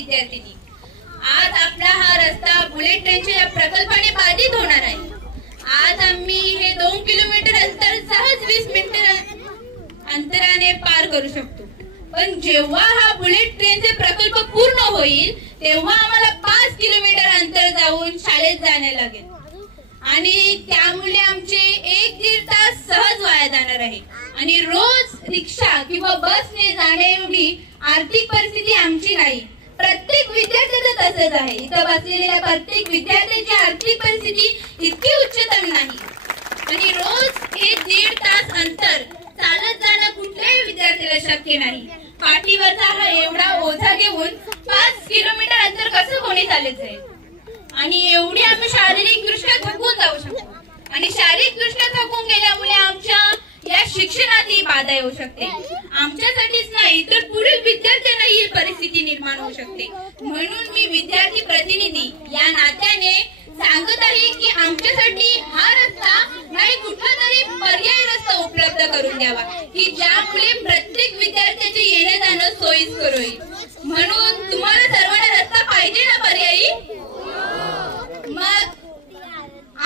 विद्यार्थिनी, आज आपला हा रस्ता बुलेट ट्रेनच्या प्रकल्पाने बाधित होणार आहे। आज आम्ही हे 2 किलोमीटर अंतर सहज 20 मिनिट अंतराने पार करू शकतो, पण जेव्हा हा बुलेट ट्रेनचे प्रकल्प पूर्ण होईल तेव्हा आम्हाला 5 किलोमीटर अंतर जाऊन शाळेत जाणे लागेल आणि त्यामुळे आमचे 1-1.5 तास सहज वाया जाणार आहे। आणि रोज रिक्षा किंवा बसने जाणे एवढी आर्थिक परिस्थिती आमची नाही। प्रत्येक विद्यार्थ्याचं तसंच आहे। इथं बसलेल्या प्रत्येक विद्यार्थ्याची आर्थिक परिस्थिती इतकी उच्चतम नाही आणि रोज हे 1.5 तास अंतर चालत जाणं कुठल्याही विद्यार्थ्याला शक्य नाही। पाठीवरचा हा एवढा ओझा घेऊन 5 किलोमीटर अंतर कसं कोणी चालत जाईल आणि एवढी आम्ही शारीरिकदृष्ट्या थकून जाऊ शकतो आणि शारीरिकदृष्ट्या थकून गेल्यामुळे आमच्या या शिक्षणातही बाधा येऊ शकते। आमच्यासाठीच नाही तर पुढील विद्यार्थ्यांनाही ही परिस्थिती निर्माण होऊ शकते। म्हणून मी विद्यार्थी प्रतिनिधी या नात्याने सांगत आहे की आमच्यासाठी हा रस्ता नाही कुठला तरी पर्यायी रस्ता उपलब्ध करून द्यावा की ज्यामुळे प्रत्येक विद्यार्थ्याचे येणे जाणं सोयीस्कर होईल। म्हणून तुम्हाला सर्वांना रस्ता पाहिजे ना पर्यायी? मग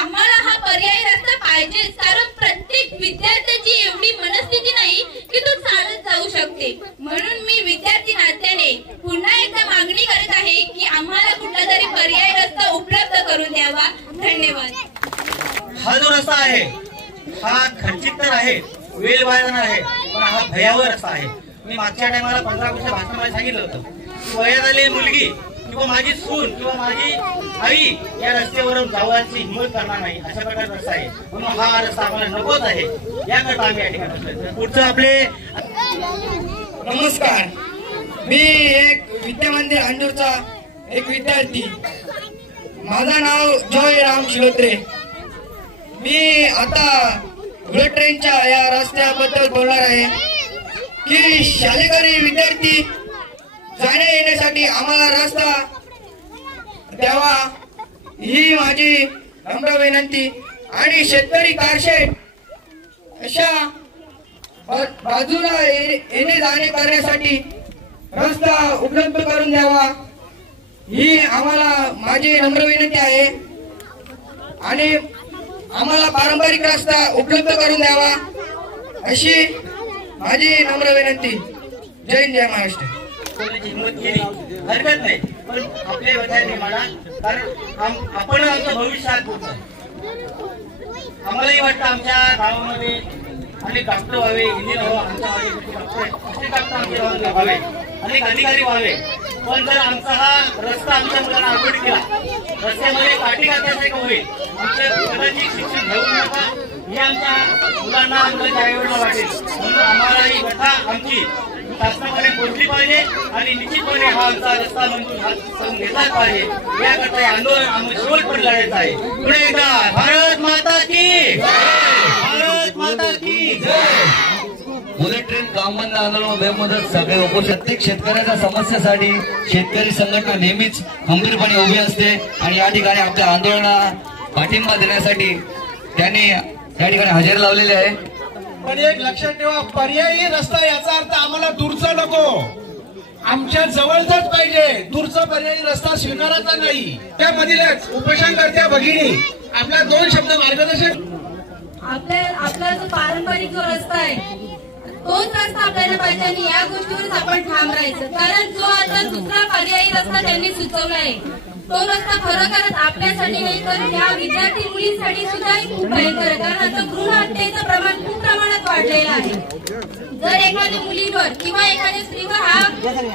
आम्हाला हा पर्यायी रस्ता पाहिजे, कारण प्रत्येक विद्यार्थ्याची एवढी मनस्थिती नाही की तो चालत जाऊ शकते। म्हणून मी विद्यार्थी नात्याने पुन्हा एकदा मागणी करत आहे की आम्हाला कुठला तरी पर्यायी रस्ता उपलब्ध करून द्यावा। धन्यवाद। हा जो रस्ता आहे हा खर्चिक तर आहे, वेळ वाया जाणार आहे, पण हा भयावह रस्ता आहे। मी मागच्या टायमाला 15 वर्ष भाषणामध्ये सांगितलं होतं की वयात आलेली मुलगी किंवा माझी सून किंवा माझी आई या रस्त्यावरून जाण्याची हिंमत करणार नाही, अशा प्रकारचा रस्ता आहे। म्हणून हा रस्ता आम्हाला नकोच आहे, याकरता आम्ही या ठिकाणी बसलोय। पुढचं आपले नमस्कार, मी एक विद्यामंदिर अंजूरचा एक विद्यार्थी, माझं नाव जॉय राम शिलोत्रे। मी आता बुलेट ट्रेनच्या या रस्त्याबद्दल बोलणार आहे की शालेकरी विद्यार्थी जाण्या येण्यासाठी आम्हाला रस्ता द्यावा ही माझी नम्र विनंती। आणि शेतकरी कारशेड अशा बाजूला येणे जाणे करण्यासाठी रस्ता उपलब्ध करून द्यावा ही आम्हाला माझी नम्र विनंती आहे। आणि आम्हाला पारंपरिक रस्ता उपलब्ध करून द्यावा अशी माझी नम्र विनंती। जय हिंद, जय महाराष्ट्र। हिंमत केली हरकत नाही, पण आपल्या विद्यार्थी म्हणा, कारण आपण आमचं भविष्य आम्हालाही वाटतं आमच्या गावामध्ये अनेक डॉक्टर व्हावे, इंजिनियर व्हावं, आमच्या व्हावे, अनेक अधिकारी व्हावे, पण जर आमचा हा रस्ता आमच्या मुलांना अवघड केला, रस्त्यामध्ये काठी घातल्यासारखे होईल, आमचे कदाचित शिक्षण घेऊ नका हे आमच्या मुलांना आमच्या आईवडिलांना वाटेल। म्हणून आम्हाला ही व्यथा आमची शासनाकडे पोहोचली पाहिजे आणि निश्चितपणे हा आमचा रस्ता मंजूर घेतला पाहिजे। याकरता आंदोलन आम्ही शेवटपर्यंत लढायचं आहे। पुढे एकदा भारत माता की, भारत माता की जय। बुलेट ट्रेन काम बंद आंदोलनामध्ये सगळे प्रत्येक शेतकऱ्याच्या समस्येसाठी शेतकरी संघटना नेहमीच खंबीरपणे उभी असते आणि या ठिकाणी आपल्या आंदोलनाला पाठिंबा देण्यासाठी त्यांनी या ठिकाणी हजेरी लावलेली आहे। पण एक लक्षात ठेवा, पर्यायी रस्ता याचा अर्थ आम्हाला दूरचा नको, आमच्या जवळचाच पाहिजे, दूरचा पर्यायी रस्ता स्वीकारायचा नाही। त्यामधीलच उपोषणकर्त्या भगिनी आपला 2 शब्द मार्गदर्शन। आपला जो पारंपरिक जो रस्ता आहे तोच रस्ता आपल्याला पाहिजे आणि या गोष्टीवरच आपण ठाम राहायचं, कारण जो आता दुसरा पर्यायी रस्ता त्यांनी सुचवला आहे तो रस्ता खरोखरच आपल्यासाठी नाही तर या विद्यार्थी मुलींसाठी सुद्धा खूप भयंकर आहे, कारण आता भ्रूण हत्येचं प्रमाण खूप प्रमाणात वाढलेलं आहे। जर एखाद्या मुलीवर किंवा एखाद्या स्त्रीवर हा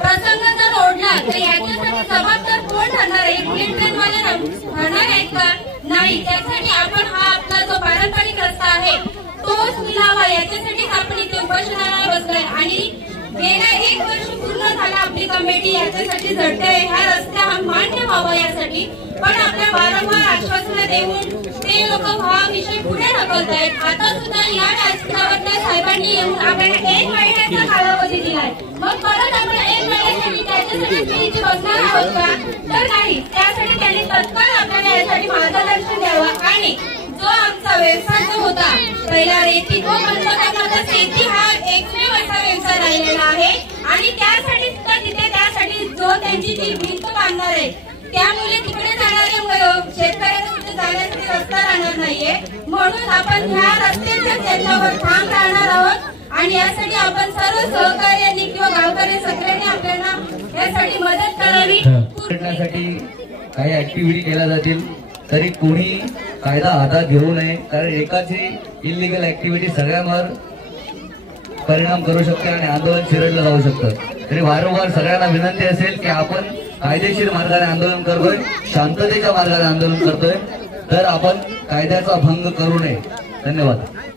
प्रसंग जर ओढला तर याच्यासाठी जबाबदार कोण ठरणार आहे? बुलेट ट्रेनवाले ठरणार आहेत का? नाही, त्यासाठी आपण हा आपला जो पारंपरिक रस्ता आहे तोच मिळावा याच्यासाठीच आपण इथे उपोषणाला बसलोय आणि गेल्या 1 वर्ष पूर्ण झालं आपली कमिटी याच्यासाठी झटते ह्या रस्ता हा मान्य व्हावा यासाठी, पण आपल्या वारंवार आश्वासनं देऊन ते लोक हा विषय पुढे ढकलतायत। आता सुद्धा या व्यासपीठावर साहेबांनी येऊन आपल्याला 1 महिन्याचा कालावधी दिलाय, मग परत आपण 1 महिन्यासाठी त्याच्यासाठी इथे बसणार आहोत का? तर नाही, त्यासाठी त्यांनी तत्काळ आपल्याला यासाठी मार्गदर्शन द्यावं आणि जो आमचा व्यवसाय जो होता पहिला रेती तो बंद करण्याचा शेती हा एकमेव असा व्यवसाय राहिलेला आहे आणि त्यासाठी सुद्धा तिथे त्यासाठी जो त्यांची ती भिंत बांधणार आहे, त्यामुळे तिकडे जाणाऱ्या शेतकऱ्यांना तिथे जाण्यासाठी रस्ता राहणार नाहीये. म्हणून आपण ह्या रस्त्याच्या त्याच्यावर ठाम राहणार आहोत आणि यासाठी आपण सर्व सहकार्यांनी किंवा गावकरी सगळ्यांनी आपल्याला यासाठी मदत करावी. करण्यासाठी काही ऍक्टिव्हिटी केल्या जातील तरी कोणी कायदा हातात घेऊ नये, कारण एकाची इलिगल ऍक्टिव्हिटी सगळ्यांवर परिणाम करू शकते आणि आंदोलन चिरडलं जाऊ शकतं. तरी वारंवार सगळ्यांना विनंती असेल की आपण कायदेशीर मार्गाने आंदोलन करतोय, शांततेच्या मार्गाने आंदोलन करतोय, तर आपण कायद्याचा भंग करू नये. धन्यवाद.